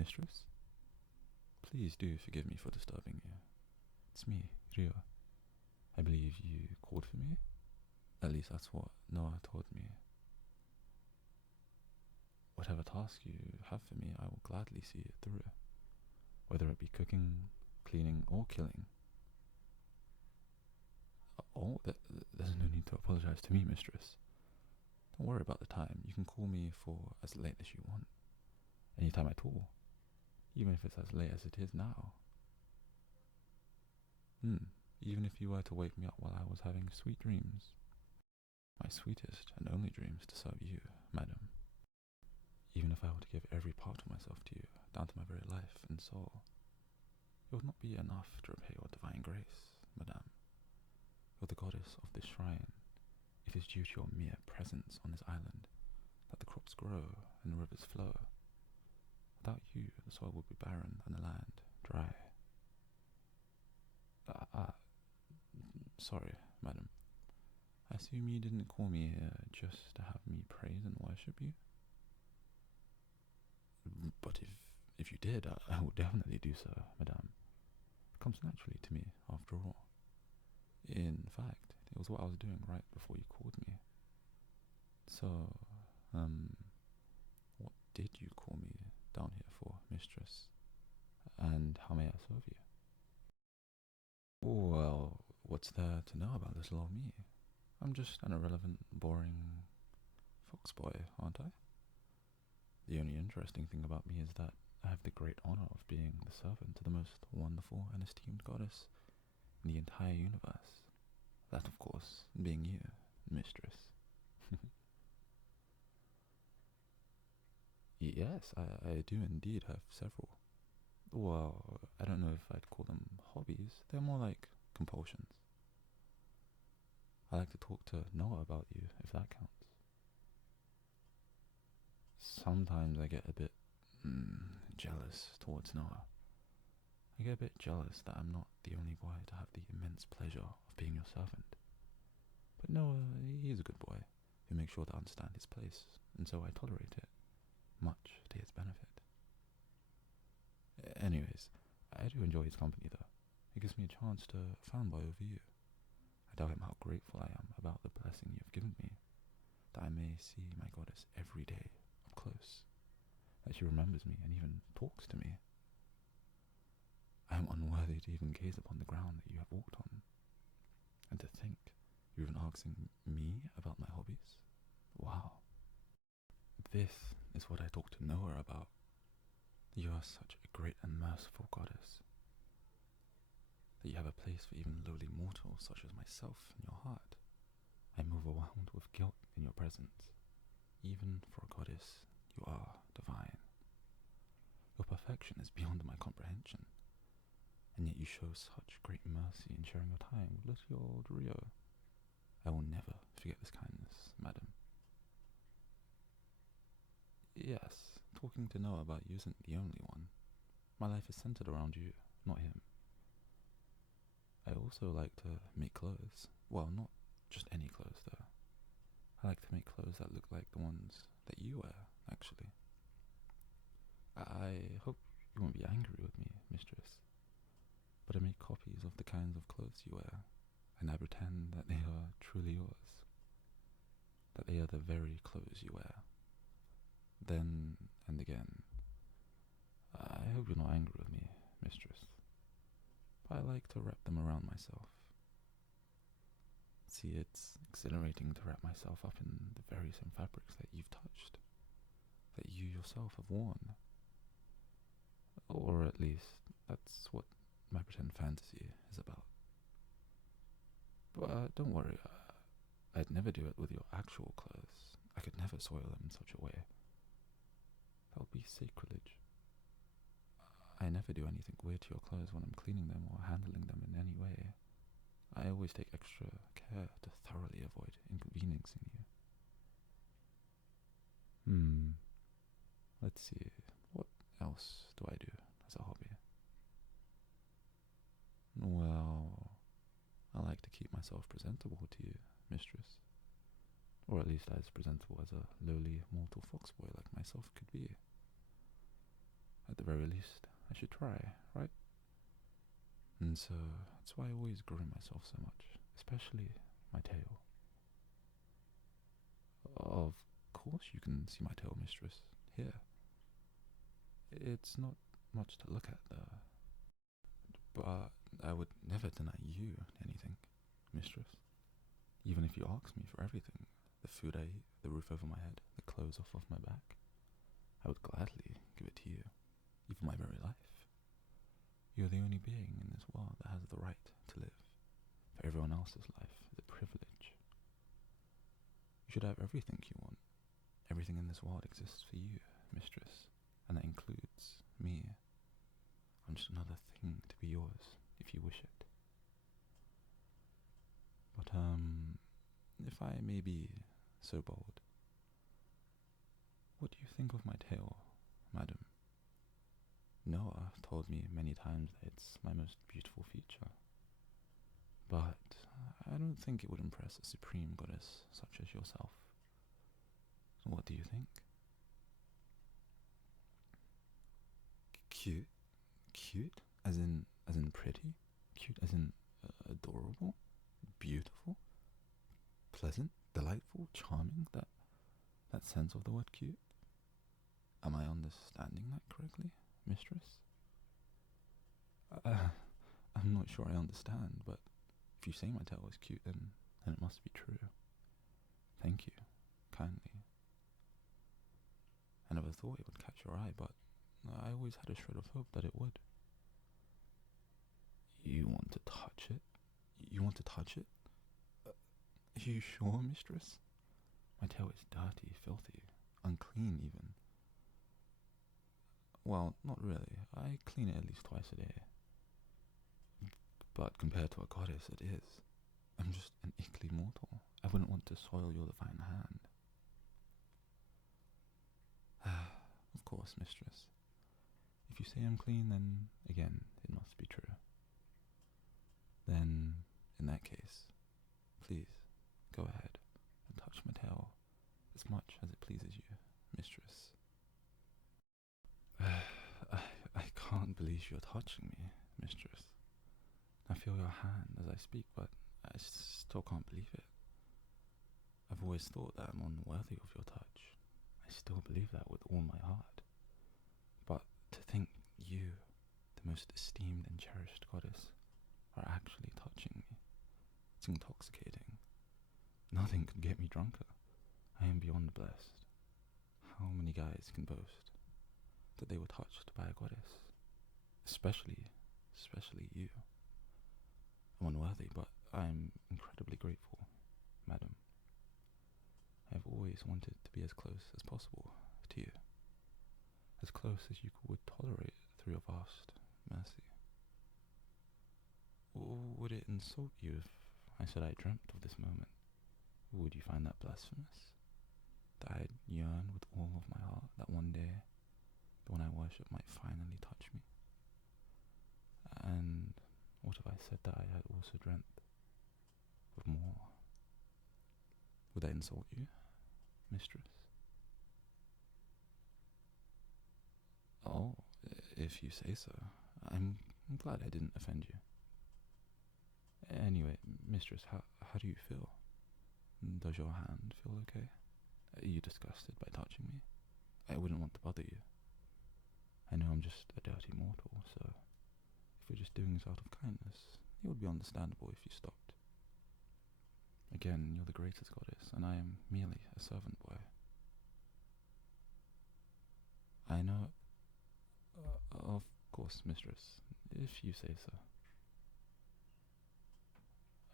mistress? Please do forgive me for disturbing you. It's me, Rio. I believe you called for me? At least that's what Noah told me. Whatever task you have for me, I will gladly see it through, whether it be cooking, cleaning, or killing. Oh, there's no need to apologize to me, mistress. Don't worry about the time. You can call me for as late as you want. Any time at all. Even if it's as late as it is now. Even if you were to wake me up while I was having sweet dreams. My sweetest and only dreams to serve you, madam. Even if I were to give every part of myself to you, down to my very life and soul, it would not be enough to repay your divine grace, madame. You're the goddess of this shrine. It is due to your mere presence on this island that the crops grow and the rivers flow. Without you, the soil would be barren and the land dry. Sorry, madam. I assume you didn't call me here just to have me praise and worship you? But if you did, I would definitely do so, madame. It comes naturally to me, after all. In fact, it was what I was doing right before you called me. So, what did you call me down here for, mistress? And how may I serve you? Well, what's there to know about little old me? I'm just an irrelevant, boring fox boy, aren't I? The only interesting thing about me is that I have the great honor of being the servant to the most wonderful and esteemed goddess in the entire universe. That, of course, being you, mistress. Yes, I do indeed have several. Well, I don't know if I'd call them hobbies. They're more like compulsions. I like to talk to Noah about you, if that counts. Sometimes I get a bit jealous towards Noah. I get a bit jealous that I'm not the only boy to have the immense pleasure of being your servant. But Noah, he's a good boy who makes sure to understand his place, and so I tolerate it, much to his benefit. Anyways, I do enjoy his company though. It gives me a chance to fanboy over you. I tell him how grateful I am about the blessing you've given me, that I may see my goddess every day up close, that she remembers me and even talks to me. I am unworthy to even gaze upon the ground that you have walked on. And to think, you're even asking me about my hobbies? Wow. This is what I talk to Noah about. You are such a great and merciful goddess, that you have a place for even lowly mortals such as myself in your heart. I am overwhelmed with guilt in your presence. Even for a goddess, you are divine. Your perfection is beyond my comprehension, and yet you show such great mercy in sharing your time with little old Rio. I will never forget this kindness, madam. Yes, talking to Noah about you isn't the only one. My life is centered around you, not him. I also like to make clothes. Well, not just any clothes though. I like to make clothes that look like the ones that you wear, actually. I hope you won't be angry with me, mistress. But I make copies of the kinds of clothes you wear, and I pretend that they are truly yours. That they are the very clothes you wear. Then and again, I hope you're not angry with me, mistress, but I like to wrap them around myself. See, it's exhilarating to wrap myself up in the very same fabrics that you've touched, that you yourself have worn. Or at least, that's what my pretend fantasy is about. But don't worry, I'd never do it with your actual clothes. I could never soil them in such a way. That would be sacrilege. I never do anything weird to your clothes when I'm cleaning them or handling them in any way. I always take extra care to thoroughly avoid inconveniencing you. Let's see, what else do I do as a hobby? Well, I like to keep myself presentable to you, mistress. Or at least as presentable as a lowly mortal foxboy like myself could be. At the very very least, I should try, right? And so, that's why I always groom myself so much, especially my tail. Of course you can see my tail, mistress, here. It's not much to look at, though. But I would never deny you anything, mistress. Even if you asked me for everything, the food I eat, the roof over my head, the clothes off of my back, I would gladly give it to you, even my very life. You're the only being in this world that has the right to live. For everyone else's life is a privilege. You should have everything you want. Everything in this world exists for you, mistress, and that includes me. I'm just another thing to be yours, if you wish it. But, if I may be so bold, what do you think of my tail, madam? Noah told me many times that it's my most beautiful feature. But I don't think it would impress a supreme goddess such as yourself. So what do you think? Cute? Cute? As in pretty? Cute as in adorable? Beautiful? Pleasant? Delightful? Charming? That sense of the word cute? Am I understanding that correctly, mistress? I'm not sure I understand, but if you say my tail is cute, then it must be true. Thank you, kindly. I never thought it would catch your eye, but I always had a shred of hope that it would. You want to touch it? You want to touch it? Are you sure, mistress? My tail is dirty, filthy, unclean even. Well, not really. I clean it at least twice a day. But compared to a goddess, it is. I'm just an ickly mortal. I wouldn't want to soil your divine hand. Of course, mistress. If you say I'm clean, then, again, it must be true. Then, in that case, please, go ahead and touch my tail as much as it pleases you, mistress. I can't believe you're touching me, mistress. I feel your hand as I speak, but I still can't believe it. I've always thought that I'm unworthy of your touch. I still believe that with all my heart. But to think you, the most esteemed and cherished goddess, are actually touching me, it's intoxicating. Nothing could get me drunker. I am beyond blessed. How many guys can boast that they were touched by a goddess? Especially you. I'm unworthy, but I'm incredibly grateful, madam. I have always wanted to be as close as possible to you, as close as you would tolerate through your vast mercy. Would it insult you if I said I dreamt of this moment? Would you find that blasphemous? That I'd yearn with all of my heart that one day the one I worship might finally touch me? And what if I said that I had also dreamt of more? Would that insult you, mistress? Oh, if you say so. I'm glad I didn't offend you. Anyway, mistress, how do you feel? Does your hand feel okay? Are you disgusted by touching me? I wouldn't want to bother you. I know I'm just a dirty mortal, so if we're just doing this out of kindness, it would be understandable if you stopped. Again, you're the greatest goddess, and I am merely a servant boy. I know... of course, mistress, if you say so.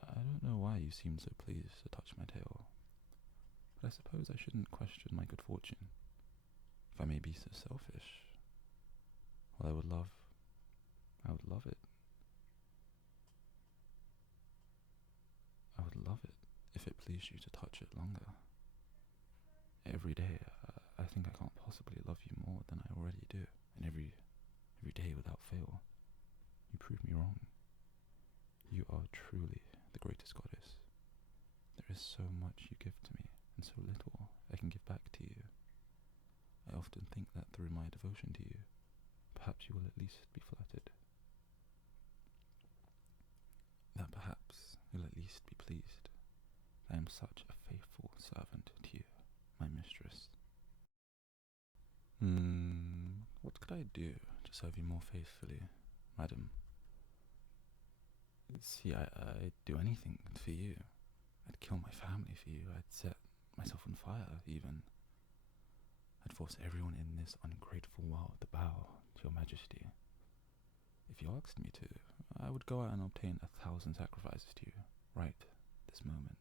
I don't know why you seem so pleased to touch my tail, but I suppose I shouldn't question my good fortune, if I may be so selfish. Well, I would love it. I would love it if it pleased you to touch it longer. Every day, I think I can't possibly love you more than I already do, and every day without fail, you prove me wrong. You are truly the greatest goddess. There is so much you give to me, and so little I can give back to you. I often think that through my devotion to you, perhaps you will at least be flattered. That perhaps you'll at least be pleased. I am such a faithful servant to you, my mistress. What could I do to serve you more faithfully, madam? See, I'd do anything for you. I'd kill my family for you. I'd set myself on fire, even. I'd force everyone in this ungrateful world to bow to your majesty. If you asked me to, I would go out and obtain 1,000 sacrifices to you, right this moment.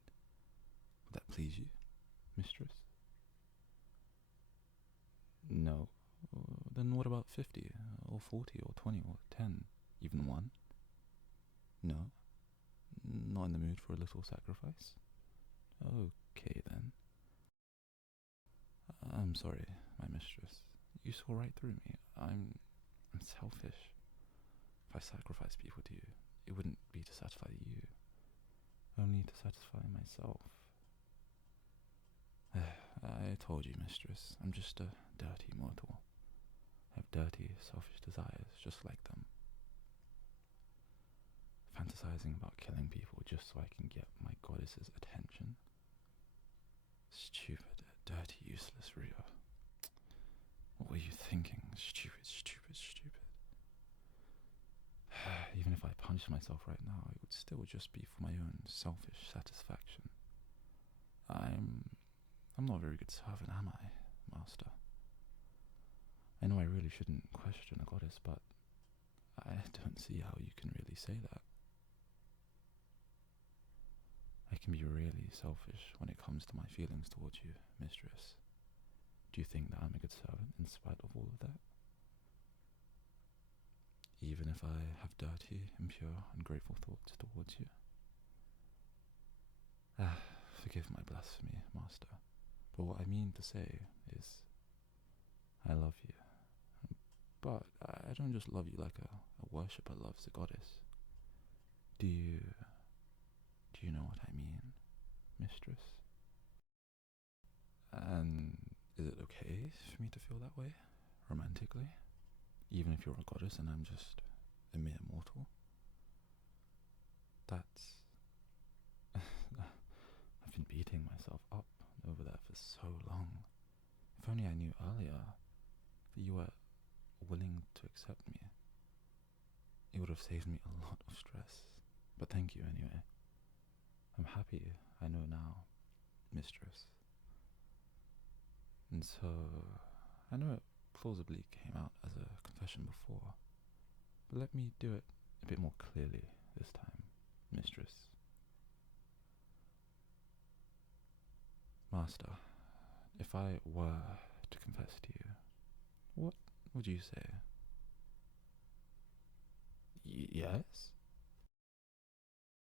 Would that please you, mistress? No. Then what about 50, or 40, or 20, or 10, even 1? No? Not in the mood for a little sacrifice? Okay, then. I'm sorry, my mistress. You saw right through me. I'm selfish. If I sacrifice people to you, it wouldn't be to satisfy you, only to satisfy myself. I told you, mistress, I'm just a dirty mortal. I have dirty, selfish desires just like them. Fantasizing about killing people just so I can get my goddess's attention. Stupid, dirty, useless Rio. What were you thinking? Stupid, stupid, stupid. Even if I punched myself right now, it would still just be for my own selfish satisfaction. I'm not a very good servant, am I, master? I know I really shouldn't question a goddess, but I don't see how you can really say that. I can be really selfish when it comes to my feelings towards you, mistress. Do you think that I'm a good servant in spite of all of that? Even if I have dirty, impure, ungrateful thoughts towards you? Forgive my blasphemy, master, but what I mean to say is, I love you. But I don't just love you like a worshipper loves a goddess. Do you know what I mean, mistress? And is it okay for me to feel that way, romantically? Even if you're a goddess and I'm just a mere mortal? That's... I've been beating myself up over that for so long. If only I knew earlier that you were willing to accept me, it would have saved me a lot of stress. But thank you anyway. I'm happy I know now, mistress. And so, I know it plausibly came out as a confession before, but let me do it a bit more clearly this time, mistress. Master, if I were to confess to you, what would you say? Yes?